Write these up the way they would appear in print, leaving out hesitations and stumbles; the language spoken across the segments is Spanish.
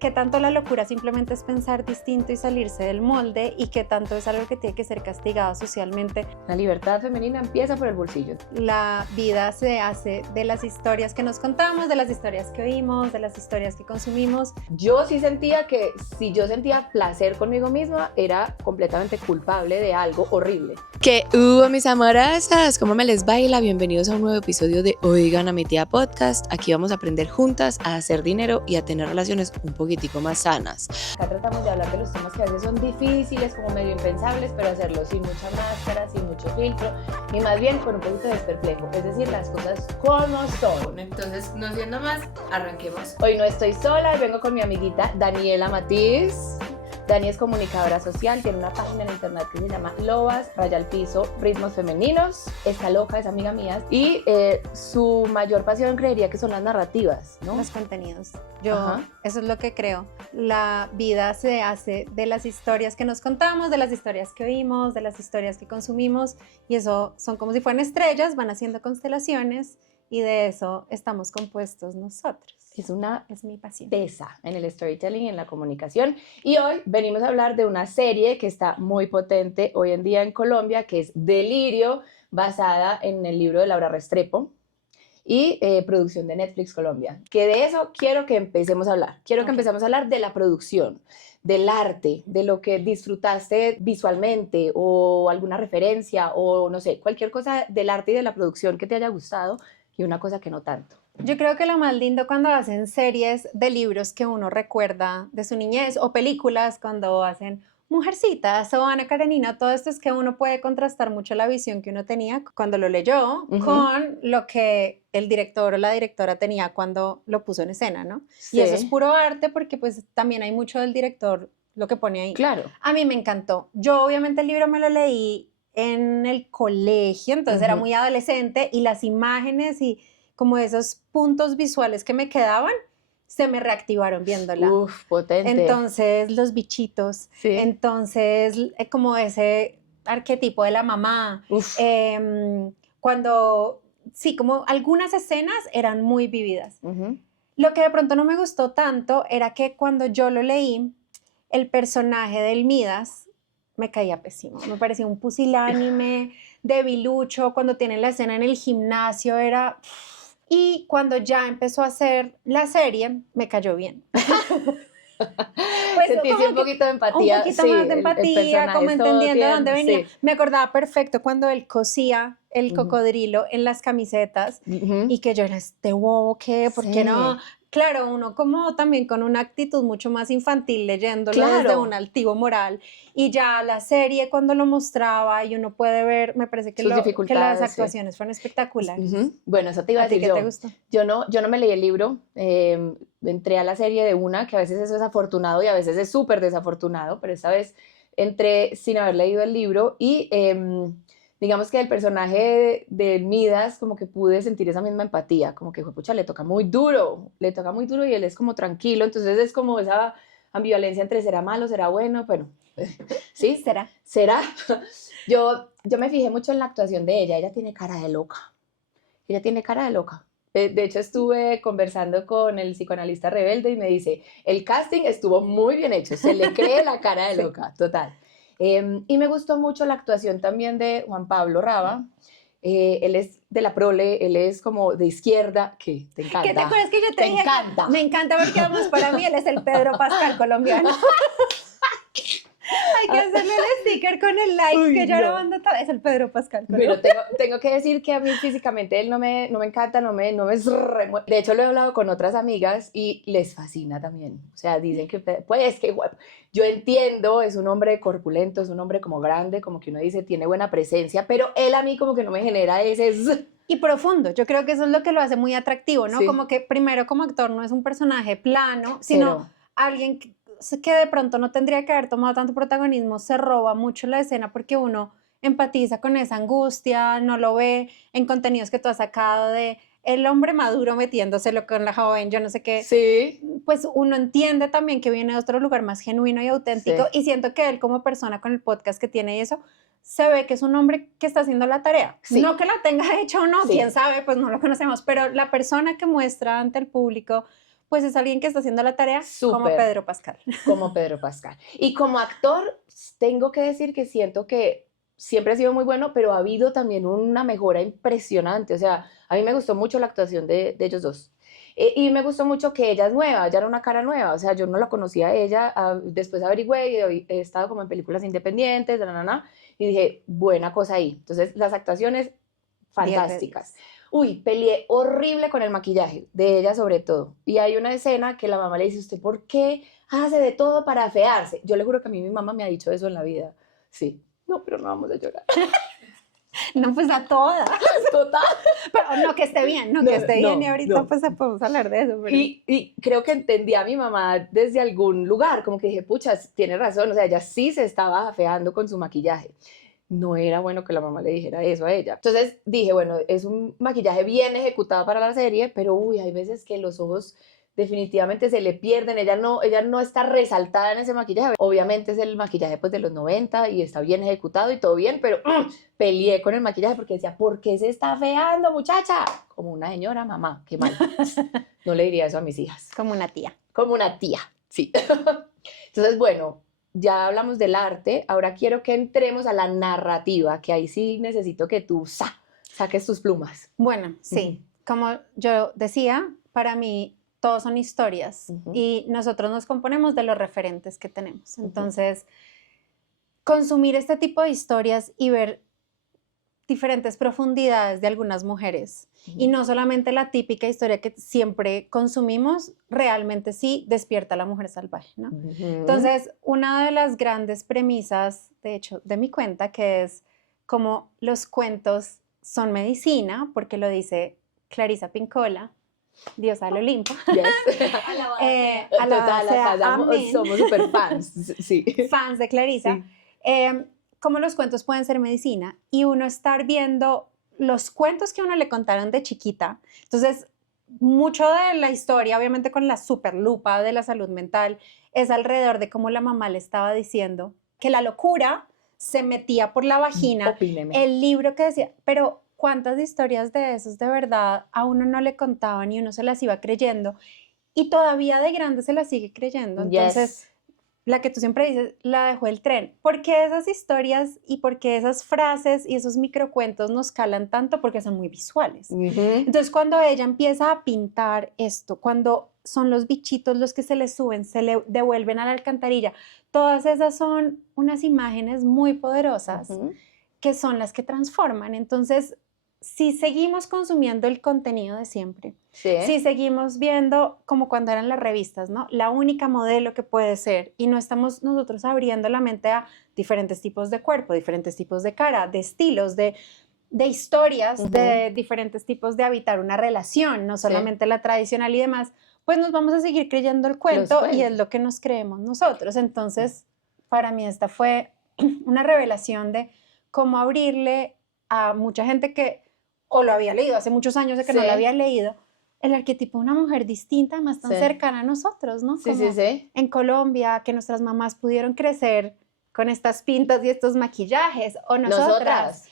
Qué tanto la locura simplemente es pensar distinto y salirse del molde y qué tanto es algo que tiene que ser castigado socialmente. La libertad femenina empieza por el bolsillo. La vida se hace de las historias que nos contamos, de las historias que oímos, de las historias que consumimos. Yo sí sentía que si yo sentía placer conmigo misma, era completamente culpable de algo horrible. ¿Qué hubo, mis amorosas? ¿Cómo me les baila? Bienvenidos a un nuevo episodio de Oigan a mi tía Podcast. Aquí vamos a aprender juntas a hacer dinero y a tener relaciones un poquitico más sanas. Acá tratamos de hablar de los temas que a veces son difíciles, como medio impensables, pero hacerlo sin mucha máscara, sin mucho filtro y más bien con un poquito de desperplejo, es decir, las cosas como son. Entonces, no siendo más, arranquemos. Hoy no estoy sola, vengo con mi amiguita Daniela Matiz. Dani es comunicadora social, tiene una página en internet que se llama Lobas, Raya al Piso, Ritmos Femeninos. Está loca, es amiga mía. Y su mayor pasión creería que son las narrativas, ¿no? Los contenidos. Eso es lo que creo. La vida se hace de las historias que nos contamos, de las historias que oímos, de las historias que consumimos. Y eso son como si fueran estrellas, van haciendo constelaciones y de eso estamos compuestos nosotros. Es mi pasión. Tesa en el storytelling y en la comunicación. Y hoy venimos a hablar de una serie que está muy potente hoy en día en Colombia, que es Delirio, basada en el libro de Laura Restrepo y producción de Netflix Colombia. Que de eso quiero que empecemos a hablar. Quiero que empecemos a hablar de la producción, del arte, de lo que disfrutaste visualmente o alguna referencia o no sé, cualquier cosa del arte y de la producción que te haya gustado y una cosa que no tanto. Yo creo que lo más lindo cuando hacen series de libros que uno recuerda de su niñez o películas cuando hacen Mujercitas o Ana Karenina, todo esto es que uno puede contrastar mucho la visión que uno tenía cuando lo leyó con lo que el director o la directora tenía cuando lo puso en escena, ¿no? Sí. Y eso es puro arte porque pues también hay mucho del director lo que pone ahí. Claro. A mí me encantó. Yo obviamente el libro me lo leí en el colegio, entonces era muy adolescente y las imágenes y como esos puntos visuales que me quedaban, se me reactivaron viéndola. Uf, potente. Entonces, los bichitos, sí. Entonces, como ese arquetipo de la mamá. Cuando, sí, como algunas escenas eran muy vividas. Lo que de pronto no me gustó tanto era que cuando yo lo leí, el personaje del Midas me caía pésimo. Me parecía un pusilánime, debilucho. Cuando tiene la escena en el gimnasio era... Y cuando ya empezó a hacer la serie, me cayó bien. Pues sentiste un poquito de empatía. Un poquito más de empatía, como entendiendo de dónde venía. Sí. Me acordaba perfecto cuando él cosía el cocodrilo en las camisetas y que yo era este bobo, ¿qué? ¿Por qué no? Claro, uno como también con una actitud mucho más infantil leyéndolo desde un altivo moral y ya la serie cuando lo mostraba y uno puede ver, me parece que las actuaciones fueron espectaculares. Bueno, eso te iba a decir yo. ¿A ti qué te gustó? Yo no me leí el libro, entré a la serie de una, que a veces eso es afortunado y a veces es súper desafortunado, pero esta vez entré sin haber leído el libro y... digamos que el personaje de Midas como que pude sentir esa misma empatía, como que pucha, le toca muy duro y él es como tranquilo, entonces es como esa ambivalencia entre será malo, será bueno, bueno, ¿sí? ¿Será? Yo me fijé mucho en la actuación de ella tiene cara de loca, de hecho estuve conversando con el psicoanalista Rebelde y me dice, el casting estuvo muy bien hecho, se le cree la cara de loca, total. Y me gustó mucho la actuación también de Juan Pablo Raba. Él es de la prole, él es como de izquierda, que te encanta. ¿Qué te acuerdas que yo te dije? Encanta. Me encanta porque además para mí él es el Pedro Pascal colombiano. Hay que hacerle el sticker con el like. Uy, que yo lo mando todo. Es el Pedro Pascal colombiano. Pero tengo que decir que a mí físicamente él no me encanta, no me de hecho lo he hablado con otras amigas y les fascina también, o sea, dicen que pues que yo entiendo, es un hombre corpulento, es un hombre como grande, como que uno dice tiene buena presencia, pero él a mí como que no me genera ese... Y profundo, yo creo que eso es lo que lo hace muy atractivo, ¿no? Sí. Como que primero como actor no es un personaje plano, sino alguien que de pronto no tendría que haber tomado tanto protagonismo, se roba mucho la escena porque uno empatiza con esa angustia, no lo ve en contenidos que tú has sacado de el hombre maduro metiéndoselo con la joven, yo no sé qué. Sí. Pues uno entiende también que viene de otro lugar más genuino y auténtico y siento que él como persona con el podcast que tiene y eso, se ve que es un hombre que está haciendo la tarea. Sí. No que la tenga hecha o no, quién sabe, pues no lo conocemos, pero la persona que muestra ante el público pues es alguien que está haciendo la tarea como Súper. Pedro Pascal. Como Pedro Pascal. Y como actor, tengo que decir que siento que siempre ha sido muy bueno, pero ha habido también una mejora impresionante. O sea, a mí me gustó mucho la actuación de ellos dos. Y me gustó mucho que ella es nueva, ella era una cara nueva. O sea, yo no la conocía a ella. Después averigüé y he estado como en películas independientes, y dije, buena cosa ahí. Entonces, las actuaciones fantásticas. Uy, peleé horrible con el maquillaje, de ella sobre todo. Y hay una escena que la mamá le dice, ¿usted por qué hace de todo para afearse? Yo le juro que a mí mi mamá me ha dicho eso en la vida. Sí. No, pero no vamos a llorar. No, pues a todas. Total. Pero no que esté bien, no que esté bien. Y ahorita pues podemos hablar de eso. Pero... Y creo que entendí a mi mamá desde algún lugar, como que dije, pucha, tiene razón, o sea, ella sí se estaba afeando con su maquillaje. No era bueno que la mamá le dijera eso a ella. Entonces dije, bueno, es un maquillaje bien ejecutado para la serie, pero uy, hay veces que los ojos definitivamente se le pierden, ella no está resaltada en ese maquillaje. Obviamente es el maquillaje pues de los 90 y está bien ejecutado y todo bien, pero peleé con el maquillaje porque decía, ¿por qué se está afeando, muchacha? Como una señora, mamá, qué mal. No le diría eso a mis hijas. Como una tía. Como una tía, sí. Entonces, bueno, ya hablamos del arte, ahora quiero que entremos a la narrativa, que ahí sí necesito que tú saques tus plumas. Bueno, sí, como yo decía, para mí todos son historias y nosotros nos componemos de los referentes que tenemos. Entonces, consumir este tipo de historias y ver diferentes profundidades de algunas mujeres y no solamente la típica historia que siempre consumimos, realmente sí despierta a la mujer salvaje, ¿no? Entonces, una de las grandes premisas, de hecho, de mi cuenta, que es como los cuentos son medicina, porque lo dice Clarisa Pinkola, diosa del Olimpo. Yes. Somos súper fans, sí. Fans de Clarisa. Sí. Cómo los cuentos pueden ser medicina y uno estar viendo los cuentos que a uno le contaron de chiquita. Entonces, mucho de la historia, obviamente con la super lupa de la salud mental, es alrededor de cómo la mamá le estaba diciendo que la locura se metía por la vagina. Opíneme. El libro que decía, pero ¿cuántas historias de esos de verdad a uno no le contaban y uno se las iba creyendo? Y todavía de grande se las sigue creyendo. Entonces, la que tú siempre dices, la dejó el tren. ¿Por qué esas historias y por qué esas frases y esos microcuentos nos calan tanto? Porque son muy visuales. Entonces, cuando ella empieza a pintar esto, cuando son los bichitos los que se le suben, se le devuelven a la alcantarilla, todas esas son unas imágenes muy poderosas que son las que transforman. Entonces, si seguimos consumiendo el contenido de siempre, si seguimos viendo como cuando eran las revistas, ¿no? La única modelo que puede ser y no estamos nosotros abriendo la mente a diferentes tipos de cuerpo, diferentes tipos de cara, de estilos, de historias, de diferentes tipos de habitar una relación, no solamente la tradicional y demás, pues nos vamos a seguir creyendo el cuento y es lo que nos creemos nosotros. Entonces, para mí esta fue una revelación de cómo abrirle a mucha gente que o lo había leído hace muchos años de que no lo había leído, el arquetipo de una mujer distinta, más tan cercana a nosotros, ¿no? Como en Colombia, que nuestras mamás pudieron crecer con estas pintas y estos maquillajes, o nosotras.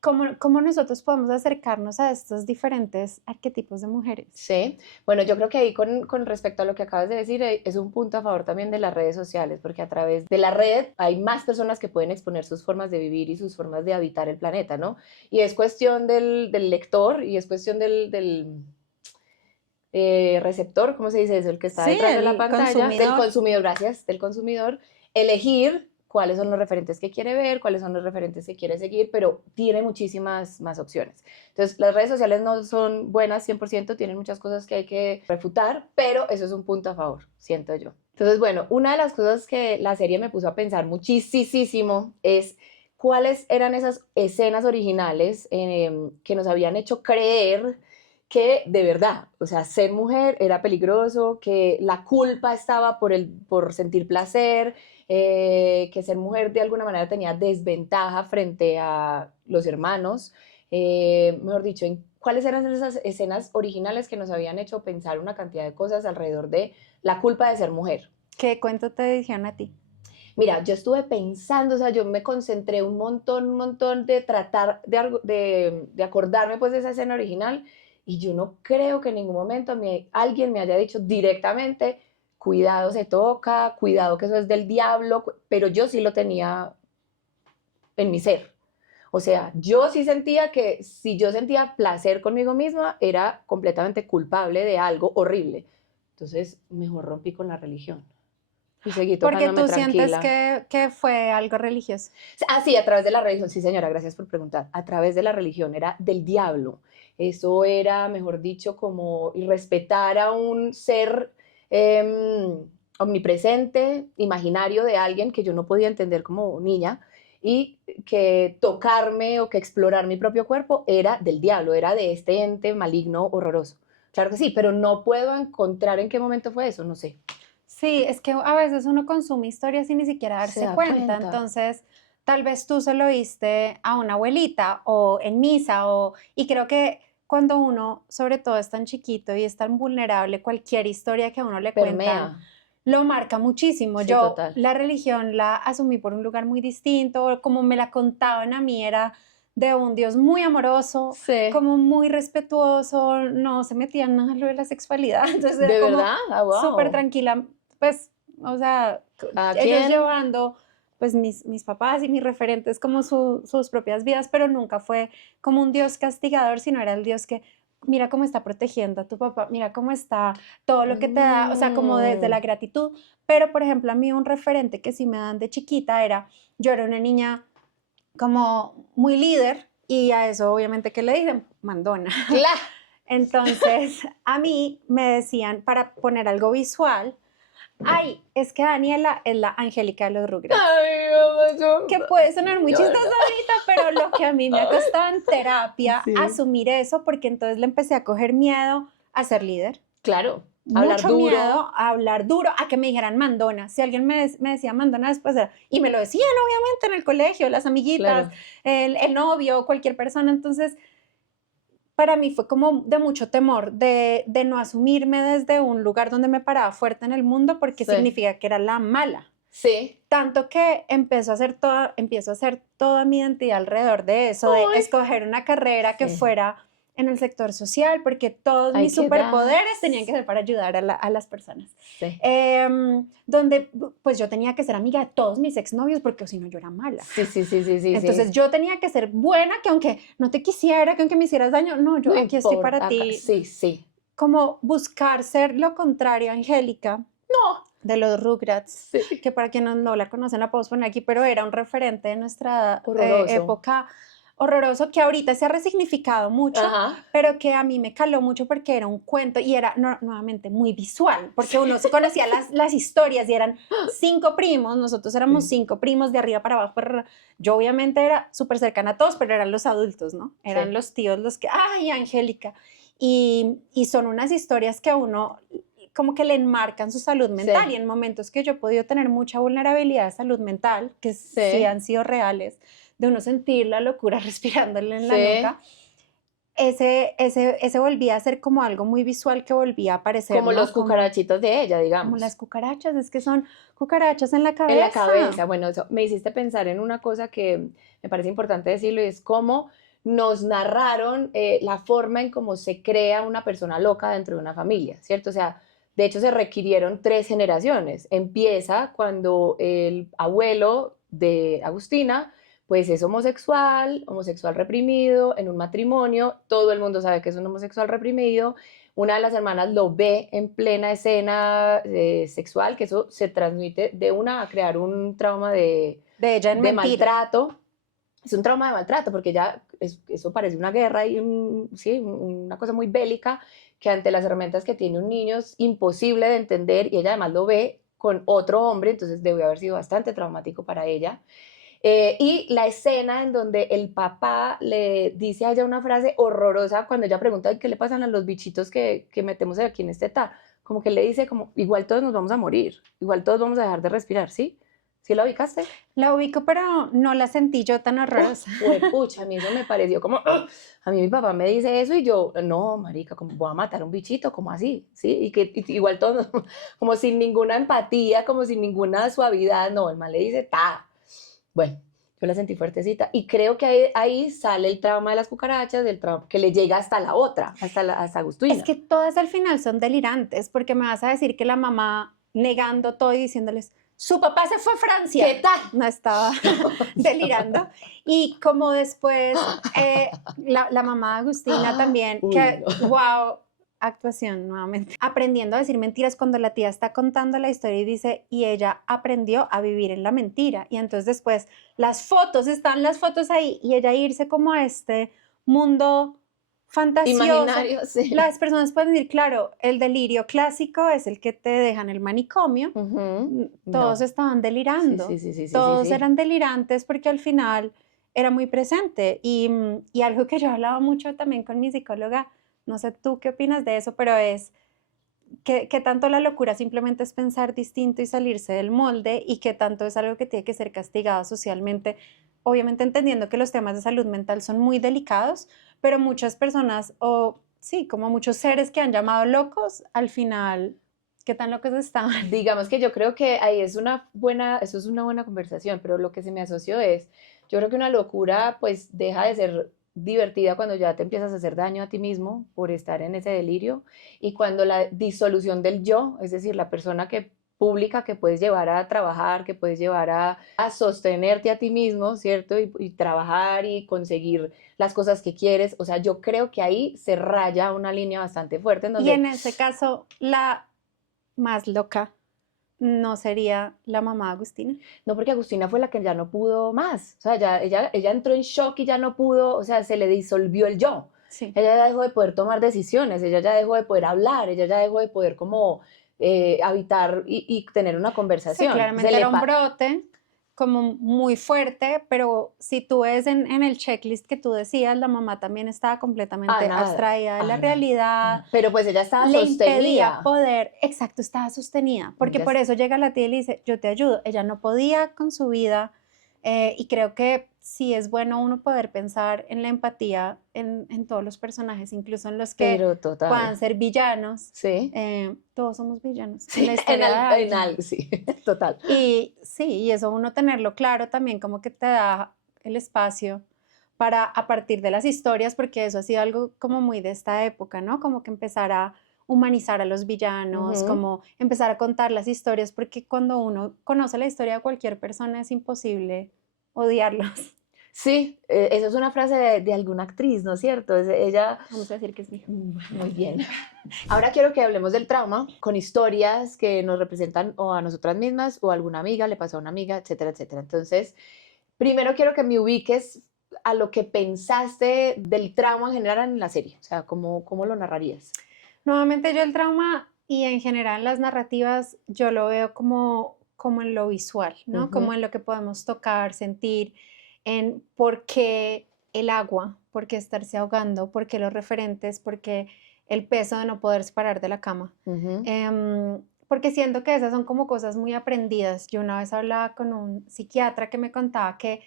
¿Cómo nosotros podemos acercarnos a estos diferentes arquetipos de mujeres? Sí, bueno, yo creo que ahí con respecto a lo que acabas de decir, es un punto a favor también de las redes sociales, porque a través de la red hay más personas que pueden exponer sus formas de vivir y sus formas de habitar el planeta, ¿no? Y es cuestión del lector y es cuestión del receptor, ¿cómo se dice eso? El que está detrás de la pantalla, del consumidor, gracias, del consumidor, elegir cuáles son los referentes que quiere ver, cuáles son los referentes que quiere seguir, pero tiene muchísimas más opciones. Entonces, las redes sociales no son buenas 100%, tienen muchas cosas que hay que refutar, pero eso es un punto a favor, siento yo. Entonces, bueno, una de las cosas que la serie me puso a pensar muchísimo es cuáles eran esas escenas originales que nos habían hecho creer que de verdad, o sea, ser mujer era peligroso, que la culpa estaba por sentir placer, que ser mujer de alguna manera tenía desventaja frente a los hermanos, mejor dicho, ¿cuáles eran esas escenas originales que nos habían hecho pensar una cantidad de cosas alrededor de la culpa de ser mujer? ¿Qué cuento te dijeron a ti? Mira, yo estuve pensando, o sea, yo me concentré un montón de tratar de acordarme pues de esa escena original Y yo no creo que en ningún momento alguien me haya dicho directamente, cuidado se toca, cuidado que eso es del diablo, pero yo sí lo tenía en mi ser. O sea, yo sí sentía que si yo sentía placer conmigo misma, era completamente culpable de algo horrible. Entonces, mejor rompí con la religión y seguí Porque tocándome tú sientes tranquila. que fue algo religioso. Ah, sí, a través de la religión, sí señora, gracias por preguntar. A través de la religión, era del diablo. Eso era, mejor dicho, como respetar a un ser omnipresente, imaginario de alguien que yo no podía entender como niña, y que tocarme o que explorar mi propio cuerpo era del diablo, era de este ente maligno horroroso. Claro que sí, pero no puedo encontrar en qué momento fue eso, no sé. Sí, es que a veces uno consume historias sin ni siquiera Se darse da cuenta, cuenta. entonces tal vez tú se lo oíste a una abuelita o en misa y creo que cuando uno sobre todo es tan chiquito y es tan vulnerable, cualquier historia que a uno le Permea. cuentan lo marca muchísimo. Sí, Yo total. la religión la asumí por un lugar muy distinto, como me la contaban a mí era de un Dios muy amoroso, Sí. como muy respetuoso, no se metía en nada lo de la sexualidad, entonces era ¿De como verdad? Ah, súper wow. tranquila, pues, o sea, ¿A ellos quién? llevando, pues, mis papás y mis referentes como sus propias vidas, pero nunca fue como un Dios castigador, sino era el Dios que, mira cómo está protegiendo a tu papá, mira cómo está todo lo que te da, o sea, como desde la gratitud. Pero, por ejemplo, a mí un referente que sí me dan de chiquita era, yo era una niña como muy líder y a eso obviamente que le dicen mandona. ¡Claro! Entonces a mí me decían para poner algo visual, ay, es que Daniela es la Angélica de los Rugrats. Ay, mamá, Que puede sonar muy yo chistoso no. ahorita, pero lo que a mí me ha costado en terapia Sí. asumir eso, porque entonces le empecé a coger miedo a ser líder. Claro, hablar Mucho duro. miedo a hablar duro, a que me dijeran mandona. Si alguien me decía mandona después, y me lo decían obviamente en el colegio, las amiguitas, Claro. el novio, cualquier persona. Entonces, para mí fue como de mucho temor, de no asumirme desde un lugar donde me paraba fuerte en el mundo, porque Sí. significa que era la mala. Sí. Tanto que empiezo a hacer toda mi identidad alrededor de eso, de Ay. escoger una carrera que Sí. fuera en el sector social, porque todos Hay mis que superpoderes dar. tenían que ser para ayudar a las personas. Sí. Donde pues yo tenía que ser amiga de todos mis exnovios, porque si no yo era mala. Sí. Entonces yo tenía que ser buena, que aunque no te quisiera, que aunque me hicieras daño, no, yo No aquí estoy para importa. ti. Sí. Como buscar ser lo contrario a Angélica. No. De los Rugrats, Sí. que para quienes no la conocen la podemos poner aquí, pero era un referente de nuestra Horroroso. época, horroroso, que ahorita se ha resignificado mucho, Ajá. pero que a mí me caló mucho porque era un cuento y era nuevamente muy visual, porque uno se conocía las historias y eran 5 primos, nosotros éramos 5 primos de arriba para abajo, yo obviamente era súper cercana a todos, pero eran los adultos, ¿no? Eran Sí. los tíos los que, ¡ay, Angélica! Y son unas historias que a uno como que le enmarcan su salud mental, Sí. y en momentos que yo he podido tener mucha vulnerabilidad de salud mental, que sí han sido reales, de uno sentir la locura respirándole en la nuca, ese volvía a ser como algo muy visual que volvía a aparecer, Como ¿no? los cucarachitos de ella, digamos. Como las cucarachas, es que son cucarachas en la cabeza. En la cabeza. Bueno, eso me hiciste pensar en una cosa que me parece importante decirlo, y es cómo nos narraron la forma en cómo se crea una persona loca dentro de una familia, ¿cierto? O sea, de hecho se requirieron 3 generaciones. Empieza cuando el abuelo de Agustina pues es homosexual reprimido, en un matrimonio, todo el mundo sabe que es un homosexual reprimido, una de las hermanas lo ve en plena escena sexual, que eso se transmite de una a crear un trauma de ella en mentira. maltrato. Es un trauma de maltrato porque ya eso parece una guerra y una cosa muy bélica, que ante las herramientas que tiene un niño es imposible de entender, y ella además lo ve con otro hombre, entonces debe haber sido bastante traumático para ella. Y la escena en donde el papá le dice a ella una frase horrorosa cuando ella pregunta qué le pasan a los bichitos que metemos aquí en este tal, como que le dice como, igual todos nos vamos a morir, igual todos vamos a dejar de respirar, ¿sí? ¿Sí la ubicaste? La ubico, pero no la sentí yo tan horrorosa. Pucha, a mí eso me pareció como, a mí mi papá me dice eso y yo, no, marica, como voy a matar a un bichito, como así, ¿sí? Y que igual todos, como sin ninguna empatía, como sin ninguna suavidad, no, el man le dice, ta. Bueno, Yo la sentí fuertecita. Y creo que ahí sale el trauma de las cucarachas, del trauma que le llega hasta la otra, hasta Agustina. Es que todas al final son delirantes, porque me vas a decir que la mamá negando todo y diciéndoles, su papá se fue a Francia. ¿Qué tal? No estaba delirando. Y como después la mamá de Agustina también, Uy, que no. wow, actuación nuevamente. Aprendiendo a decir mentiras cuando la tía está contando la historia y dice, y ella aprendió a vivir en la mentira. Y entonces después están las fotos ahí y ella irse como a este mundo fantasioso. Imaginario, sí. Las personas pueden decir, claro, el delirio clásico es el que te dejan en el manicomio. Todos No. estaban delirando. Sí, Todos eran delirantes porque al final era muy presente. Y algo que yo hablaba mucho también con mi psicóloga, no sé tú qué opinas de eso, pero es que tanto la locura simplemente es pensar distinto y salirse del molde y que tanto es algo que tiene que ser castigado socialmente, obviamente entendiendo que los temas de salud mental son muy delicados, pero muchas personas, o sí, como muchos seres que han llamado locos, al final, ¿qué tan locos estaban? Digamos que yo creo que ahí eso es una buena conversación, pero lo que se me asoció es, yo creo que una locura pues deja de ser divertida cuando ya te empiezas a hacer daño a ti mismo por estar en ese delirio y cuando la disolución del yo, es decir, la persona pública que puedes llevar a trabajar, que puedes llevar a sostenerte a ti mismo, ¿cierto? Y trabajar y conseguir las cosas que quieres, o sea, yo creo que ahí se raya una línea bastante fuerte. Y en ese caso, la más loca no sería la mamá de Agustina. No, porque Agustina fue la que ya no pudo más. O sea, ella entró en shock y ya no pudo, o sea, se le disolvió el yo. Sí. Ella ya dejó de poder tomar decisiones, ella ya dejó de poder hablar, ella ya dejó de poder como habitar y tener una conversación. Sí, claramente era un brote como muy fuerte, pero si tú ves en el checklist que tú decías, la mamá también estaba completamente abstraída de la realidad. Pero pues ella estaba le sostenida. Impedía poder, exacto, estaba sostenida, porque por eso llega la tía y le dice, yo te ayudo. Ella no podía con su vida y creo que sí es bueno uno poder pensar en la empatía en todos los personajes, incluso en los que puedan ser villanos. Sí. Todos somos villanos. Sí, en algo, sí, total. Y sí, y eso uno tenerlo claro también como que te da el espacio para a partir de las historias, porque eso ha sido algo como muy de esta época, ¿no? Como que empezar a humanizar a los villanos, como empezar a contar las historias, porque cuando uno conoce la historia de cualquier persona es imposible odiarlos. Sí, esa es una frase de alguna actriz, ¿no es cierto? Ella... Vamos a decir que es mía. Muy bien. Ahora quiero que hablemos del trauma con historias que nos representan o a nosotras mismas o a alguna amiga, le pasó a una amiga, etcétera, etcétera. Entonces, primero quiero que me ubiques a lo que pensaste del trauma en general en la serie. O sea, ¿cómo lo narrarías? Nuevamente yo el trauma y en general las narrativas yo lo veo como en lo visual, ¿no? Como en lo que podemos tocar, sentir, en por qué el agua, por qué estarse ahogando, por qué los referentes, por qué el peso de no poderse parar de la cama. Porque siento que esas son como cosas muy aprendidas. Yo una vez hablaba con un psiquiatra que me contaba que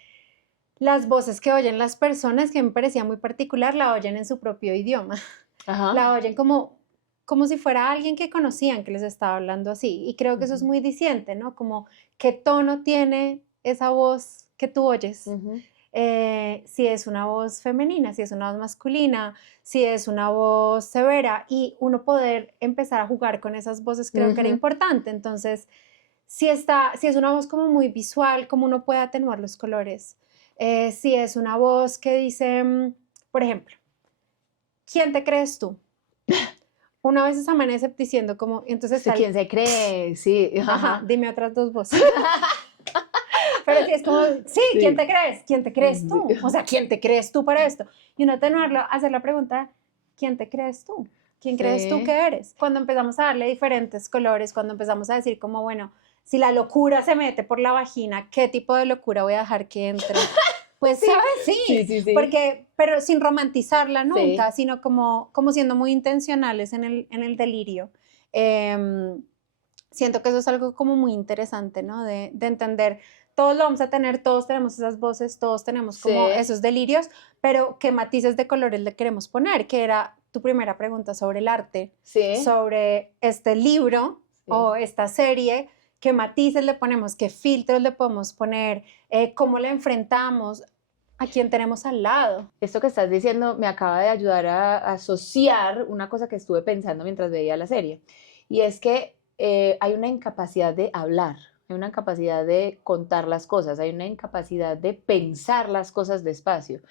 las voces que oyen las personas, que me parecía muy particular, la oyen en su propio idioma. La oyen como si fuera alguien que conocían que les estaba hablando así. Y creo que eso es muy diciente, ¿no? Como qué tono tiene esa voz que tú oyes. Si es una voz femenina, si es una voz masculina, si es una voz severa, y uno poder empezar a jugar con esas voces creo que era importante. Entonces, si es una voz como muy visual, como uno puede atenuar los colores. Si es una voz que dice, por ejemplo, ¿quién te crees tú? Una vez amanece diciendo como, entonces... ¿Quién se cree? Sí. Ajá, dime otras dos voces. Pero sí, es como, sí, ¿quién te crees? ¿Quién te crees tú? O sea, ¿quién te crees tú para esto? Y uno atenuarlo, hacer la pregunta, ¿quién te crees tú? ¿Quién crees tú que eres? Cuando empezamos a darle diferentes colores, cuando empezamos a decir como, bueno, si la locura se mete por la vagina, ¿qué tipo de locura voy a dejar que entre? Pues, ¿sabes? Sí. Porque, pero sin romantizarla nunca, sino como siendo muy intencionales en el delirio. Siento que eso es algo como muy interesante, ¿no? De entender, todos lo vamos a tener, todos tenemos esas voces, todos tenemos como esos delirios, pero qué matices de colores le queremos poner, que era tu primera pregunta sobre el arte, sobre este libro o esta serie, qué matices le ponemos, qué filtros le podemos poner, cómo la enfrentamos, a quién tenemos al lado. Esto que estás diciendo me acaba de ayudar a asociar una cosa que estuve pensando mientras veía la serie, y es que hay una incapacidad de hablar, hay una incapacidad de contar las cosas, hay una incapacidad de pensar las cosas despacio.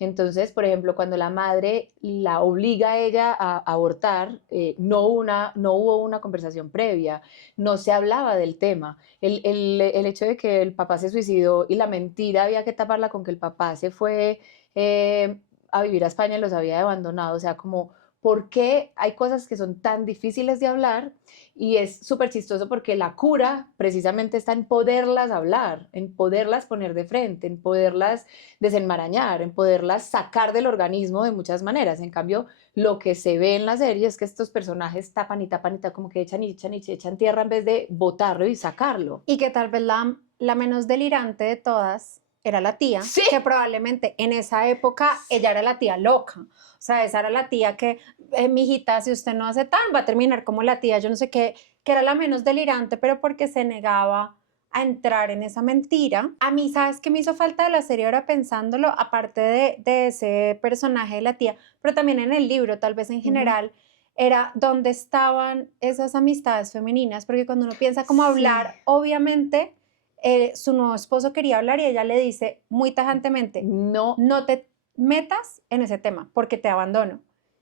Entonces, por ejemplo, cuando la madre la obliga a ella a abortar, no hubo una conversación previa, no se hablaba del tema. El hecho de que el papá se suicidó y la mentira había que taparla con que el papá se fue a vivir a España y los había abandonado. O sea, como, ¿por qué hay cosas que son tan difíciles de hablar? Y es súper chistoso porque la cura precisamente está en poderlas hablar, en poderlas poner de frente, en poderlas desenmarañar, en poderlas sacar del organismo de muchas maneras. En cambio, lo que se ve en la serie es que estos personajes tapan y tapan y tapan, como que echan y echan y echan tierra en vez de botarlo y sacarlo. Y que tal vez la menos delirante de todas era la tía, Sí. que probablemente en esa época ella era la tía loca. O sea, esa era la tía que, mijita, si usted no hace tan, va a terminar como la tía, yo no sé qué, que era la menos delirante, pero porque se negaba a entrar en esa mentira. A mí, ¿sabes qué me hizo falta de la serie ahora pensándolo? Aparte de ese personaje de la tía, pero también en el libro, tal vez en general, era dónde estaban esas amistades femeninas, porque cuando uno piensa cómo hablar, obviamente su nuevo esposo quería hablar y ella le dice muy tajantemente, No, no te metas en ese tema porque te abandono.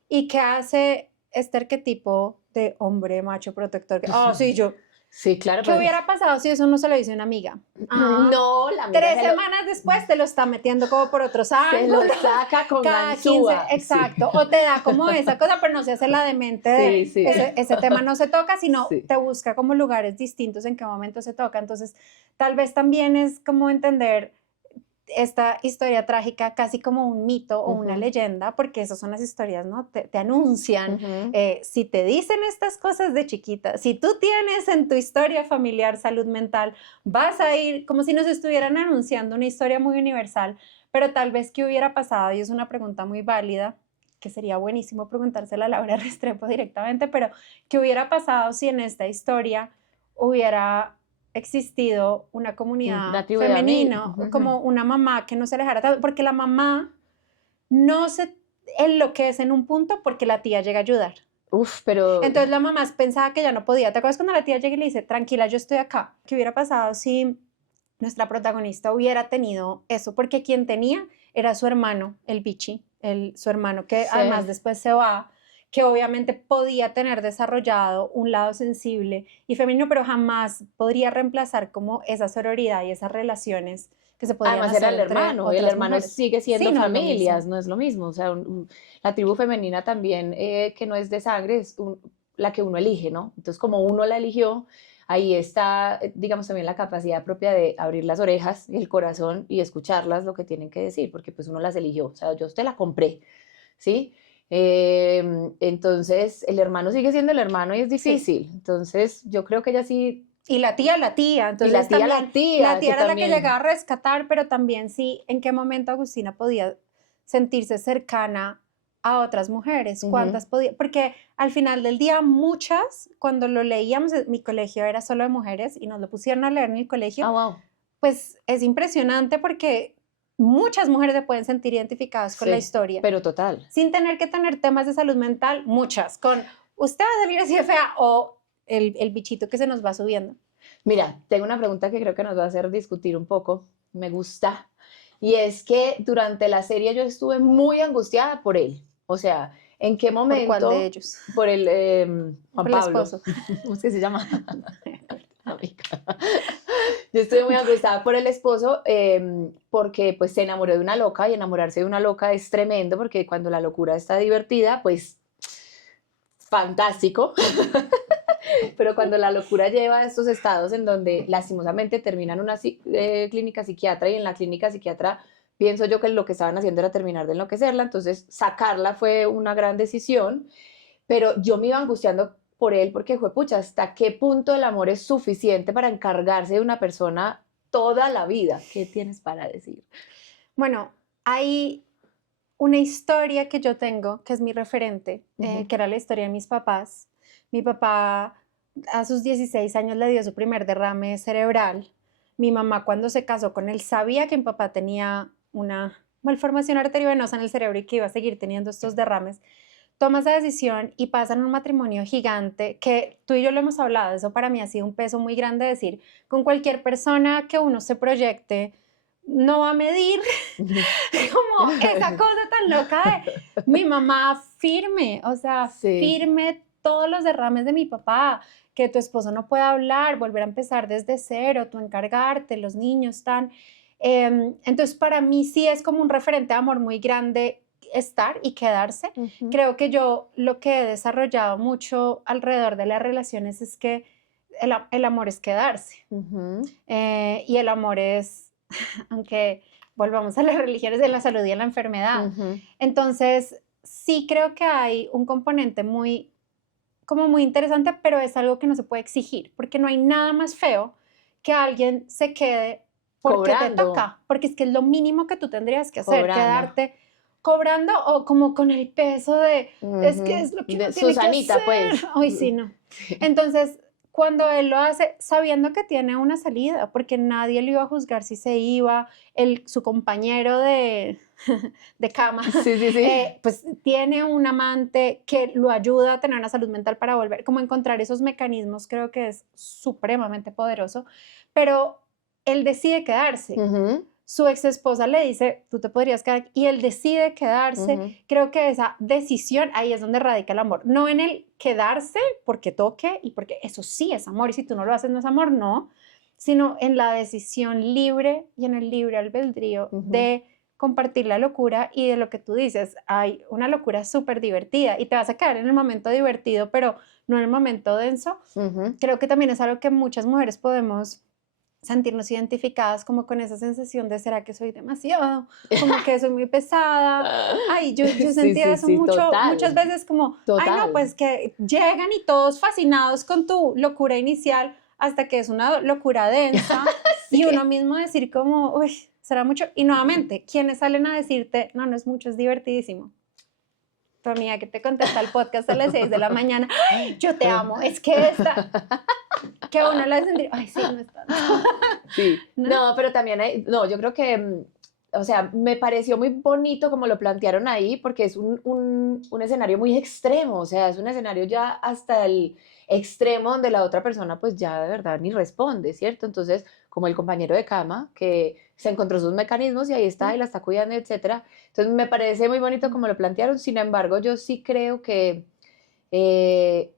¿Y qué hace este arquetipo de hombre macho protector? Sí, yo. sí, claro. ¿Qué hubiera pasado si eso no se lo dice una amiga? No, la amiga 3 semanas después te lo está metiendo como por otros ángulos. se lo saca con Cada ganzúa. 15, exacto. Sí. O te da como esa cosa, pero no se hace la demente de Sí. ese tema no se toca, sino Sí. te busca como lugares distintos en qué momento se toca. Entonces, tal vez también es como entender esta historia trágica casi como un mito o una leyenda, porque esas son las historias, ¿no? Te anuncian, si te dicen estas cosas de chiquita, si tú tienes en tu historia familiar salud mental, vas a ir como si nos estuvieran anunciando una historia muy universal, pero tal vez qué hubiera pasado, y es una pregunta muy válida, que sería buenísimo preguntársela a Laura Restrepo directamente, pero qué hubiera pasado si en esta historia hubiera existido una comunidad femenina, como una mamá que no se alejara tanto, porque la mamá no se enloquece en un punto porque la tía llega a ayudar. Pero... Entonces la mamá pensaba que ya no podía. ¿Te acuerdas cuando la tía llega y le dice, tranquila, yo estoy acá? ¿Qué hubiera pasado si nuestra protagonista hubiera tenido eso? Porque quien tenía era su hermano, el bichi, su hermano que además después se va, que obviamente podía tener desarrollado un lado sensible y femenino, pero jamás podría reemplazar como esa sororidad y esas relaciones que se podían hacer. Además era el hermano mujeres. Sigue siendo familias, no es lo mismo. O sea, la tribu femenina también, que no es de sangre, es la que uno elige, ¿no? Entonces, como uno la eligió, ahí está, digamos, también la capacidad propia de abrir las orejas y el corazón y escucharlas lo que tienen que decir, porque pues uno las eligió. O sea, yo te la compré, ¿sí? Entonces el hermano sigue siendo el hermano y es difícil. Sí. Entonces yo creo que ella sí. Y la tía. Entonces, y la tía era la que llegaba a rescatar, pero también sí, en qué momento Agustina podía sentirse cercana a otras mujeres, cuántas podía, porque al final del día muchas, cuando lo leíamos, mi colegio era solo de mujeres y nos lo pusieron a leer en el colegio, wow. Pues es impresionante porque muchas mujeres se pueden sentir identificadas con la historia. Pero total. Sin tener que tener temas de salud mental, muchas, con usted va a salir así de fea o el bichito que se nos va subiendo. Mira, tengo una pregunta que creo que nos va a hacer discutir un poco, me gusta, y es que durante la serie yo estuve muy angustiada por él, o sea, ¿en qué momento? ¿Por cuál de ellos? Por el Juan por Pablo. El esposo. ¿Cómo es que se llama? Yo estoy muy angustiada por el esposo, porque pues se enamoró de una loca, y enamorarse de una loca es tremendo, porque cuando la locura está divertida, pues fantástico. Pero cuando la locura lleva a estos estados en donde lastimosamente terminan una clínica psiquiatra, y en la clínica psiquiatra pienso yo que lo que estaban haciendo era terminar de enloquecerla, entonces sacarla fue una gran decisión, pero yo me iba angustiando por él porque fue pucha, ¿hasta qué punto el amor es suficiente para encargarse de una persona toda la vida? ¿Qué tienes para decir? Bueno, hay una historia que yo tengo, que es mi referente, que era la historia de mis papás. Mi papá a sus 16 años le dio su primer derrame cerebral. Mi mamá cuando se casó con él sabía que mi papá tenía una malformación arteriovenosa en el cerebro y que iba a seguir teniendo estos derrames. Toma esa decisión y pasan un matrimonio gigante que tú y yo lo hemos hablado. Eso para mí ha sido un peso muy grande decir, con cualquier persona que uno se proyecte, no va a medir como esa cosa tan loca de mi mamá firme, o sea, Sí. firme todos los derrames de mi papá, que tu esposo no pueda hablar, volver a empezar desde cero, tú encargarte, los niños están. Entonces, para mí sí es como un referente de amor muy grande estar y quedarse. Creo que yo lo que he desarrollado mucho alrededor de las relaciones es que el amor es quedarse. Y el amor es, aunque volvamos a las religiones de la salud y a la enfermedad. Entonces, sí creo que hay un componente muy interesante, pero es algo que no se puede exigir, porque no hay nada más feo que alguien se quede porque te toca, porque es que es lo mínimo que tú tendrías que hacer, quedarte cobrando o como con el peso de, es que es lo que uno tiene Susanita, que hacer. pues. Ay, sí, no. Entonces, cuando él lo hace sabiendo que tiene una salida, porque nadie le iba a juzgar si se iba, su compañero de cama, pues tiene un amante que lo ayuda a tener una salud mental para volver, como encontrar esos mecanismos creo que es supremamente poderoso, pero él decide quedarse. Su ex esposa le dice, tú te podrías quedar, y él decide quedarse. Creo que esa decisión, ahí es donde radica el amor, no en el quedarse porque toque y porque eso sí es amor, y si tú no lo haces no es amor, no, sino en la decisión libre y en el libre albedrío de compartir la locura. Y de lo que tú dices, hay una locura súper divertida y te vas a quedar en el momento divertido, pero no en el momento denso. Creo que también es algo que muchas mujeres podemos sentirnos identificadas como con esa sensación de ¿será que soy demasiado? Como que soy muy pesada. Ay, yo sentía eso muchas veces como, ay no, pues que llegan y todos fascinados con tu locura inicial hasta que es una locura densa y uno mismo decir como, uy, será mucho. Y nuevamente, ¿quiénes salen a decirte, no, no es mucho, es divertidísimo? Tu amiga que te contesta el podcast a las 6 de la mañana, ¡ay, yo te amo! Es que esta... que uno la sentir, ay, sí, no es tanto. Sí. No, pero también hay, no, yo creo que, o sea, me pareció muy bonito como lo plantearon ahí, porque es un escenario muy extremo, o sea, es un escenario ya hasta el extremo donde la otra persona pues ya de verdad ni responde, ¿cierto? Entonces, como el compañero de cama que se encontró sus mecanismos y ahí está y la está cuidando, etcétera. Entonces, me parece muy bonito como lo plantearon. Sin embargo, yo sí creo que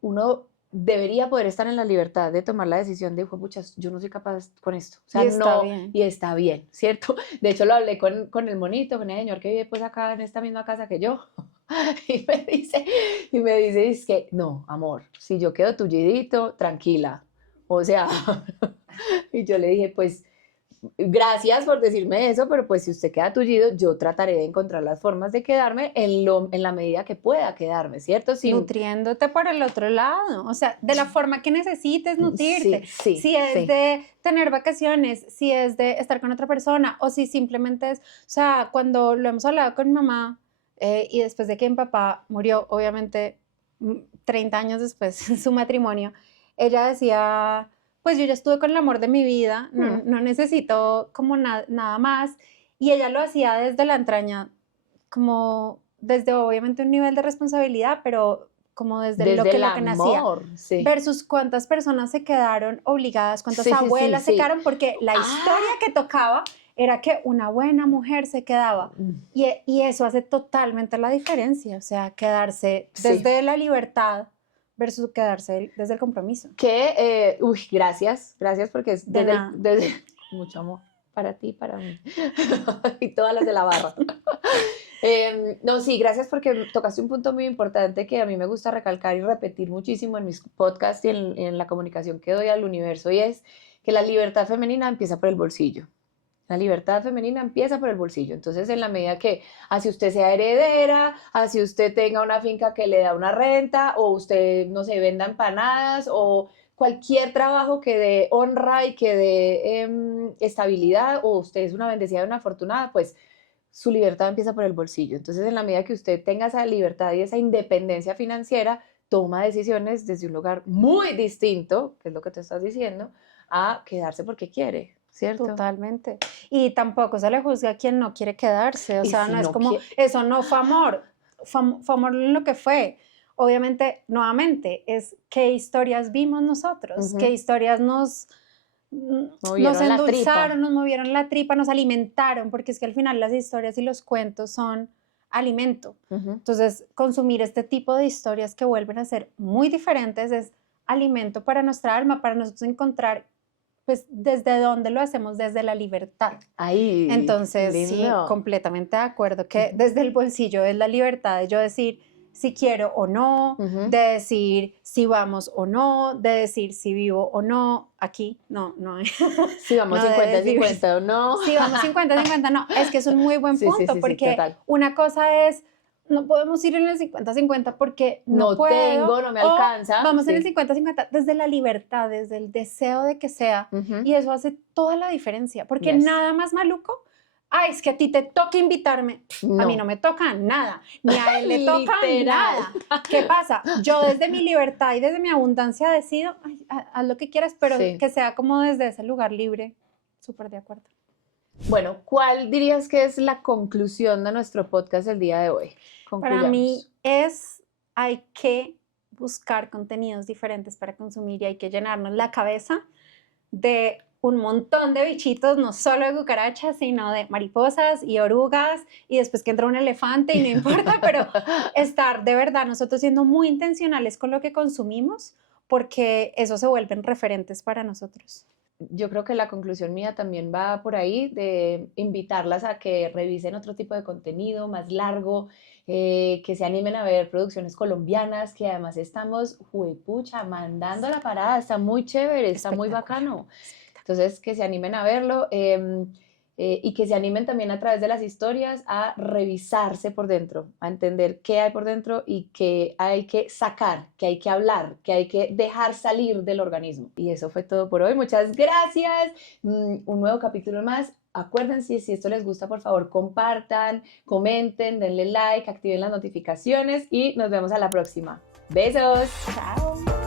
uno debería poder estar en la libertad de tomar la decisión de, puchas, yo no soy capaz con esto. O sea, y está bien, ¿cierto? De hecho, lo hablé con el monito, con el señor que vive pues acá en esta misma casa que yo. Y me dice, es que, no, amor, si yo quedo tullidito, tranquila. O sea, y yo le dije, pues, gracias por decirme eso, pero pues si usted queda tullido, yo trataré de encontrar las formas de quedarme en la medida que pueda quedarme, ¿cierto? Nutriéndote por el otro lado, o sea, de la forma que necesites nutrirte. Si es de tener vacaciones, si es de estar con otra persona, o si simplemente es, o sea, cuando lo hemos hablado con mi mamá, y después de que mi papá murió, obviamente 30 años después, en su matrimonio, ella decía, pues yo ya estuve con el amor de mi vida, no necesito como nada más, y ella lo hacía desde la entraña, como desde obviamente un nivel de responsabilidad, pero como desde lo que nacía, versus cuántas personas se quedaron obligadas, cuántas abuelas se quedaron, porque la historia que tocaba era que una buena mujer se quedaba, y eso hace totalmente la diferencia, o sea, quedarse desde la libertad versus quedarse desde el compromiso. Gracias porque es desde mucho amor para ti, para mí y todas las de la barra. No, sí, gracias porque tocaste un punto muy importante que a mí me gusta recalcar y repetir muchísimo en mis podcasts y en la comunicación que doy al universo, y es que la libertad femenina empieza por el bolsillo. La libertad femenina empieza por el bolsillo. Entonces, en la medida que así usted sea heredera, así usted tenga una finca que le da una renta, o usted, no sé, venda empanadas, o cualquier trabajo que dé honra y que dé estabilidad, o usted es una bendecida y una afortunada, pues su libertad empieza por el bolsillo. Entonces, en la medida que usted tenga esa libertad y esa independencia financiera, toma decisiones desde un lugar muy distinto, que es lo que te estás diciendo, a quedarse porque quiere, ¿cierto? Totalmente. Y tampoco se le juzga a quien no quiere quedarse, o Y sea, si no es no como, quiere- eso no fue amor, fue amor en lo que fue. Obviamente, nuevamente, es qué historias vimos nosotros, qué historias nos Movieron la endulzaron, tripa. nos movieron la tripa, nos alimentaron, porque es que al final las historias y los cuentos son alimento. Entonces, consumir este tipo de historias que vuelven a ser muy diferentes es alimento para nuestra alma, para nosotros encontrar, pues, desde dónde lo hacemos, desde la libertad. Ahí, Entonces, sí, lindo. completamente de acuerdo que desde el bolsillo es la libertad de yo decir si quiero o no, de decir si vamos o no, de decir si vivo o no. Aquí, no. Si vamos No, de 50-50 o no. Si vamos 50-50, no. Es que es un muy buen punto, Sí, porque total. una cosa es, no podemos ir en el 50-50 porque no puedo. Tengo, no me o alcanza. Vamos en el 50-50 desde la libertad, desde el deseo de que sea. Y eso hace toda la diferencia, porque nada más maluco. Ay, es que a ti te toca invitarme. A mí no me toca nada, ni a él le toca nada. ¿Qué pasa? Yo desde mi libertad y desde mi abundancia decido, ay, haz lo que quieras, pero que sea como desde ese lugar libre. Súper de acuerdo. Bueno, ¿cuál dirías que es la conclusión de nuestro podcast el día de hoy? Para mí hay que buscar contenidos diferentes para consumir y hay que llenarnos la cabeza de un montón de bichitos, no solo de cucarachas, sino de mariposas y orugas, y después que entra un elefante y no importa, pero estar de verdad nosotros siendo muy intencionales con lo que consumimos, porque eso se vuelven referentes para nosotros. Yo creo que la conclusión mía también va por ahí, de invitarlas a que revisen otro tipo de contenido más largo, que se animen a ver producciones colombianas, que además estamos, juepucha, mandando la parada, está muy chévere, está muy bacano. Entonces, que se animen a verlo y que se animen también a través de las historias a revisarse por dentro, a entender qué hay por dentro y qué hay que sacar, qué hay que hablar, qué hay que dejar salir del organismo. Y eso fue todo por hoy. Muchas gracias. Un nuevo capítulo más. Acuérdense, si esto les gusta, por favor, compartan, comenten, denle like, activen las notificaciones y nos vemos a la próxima. Besos. Chao.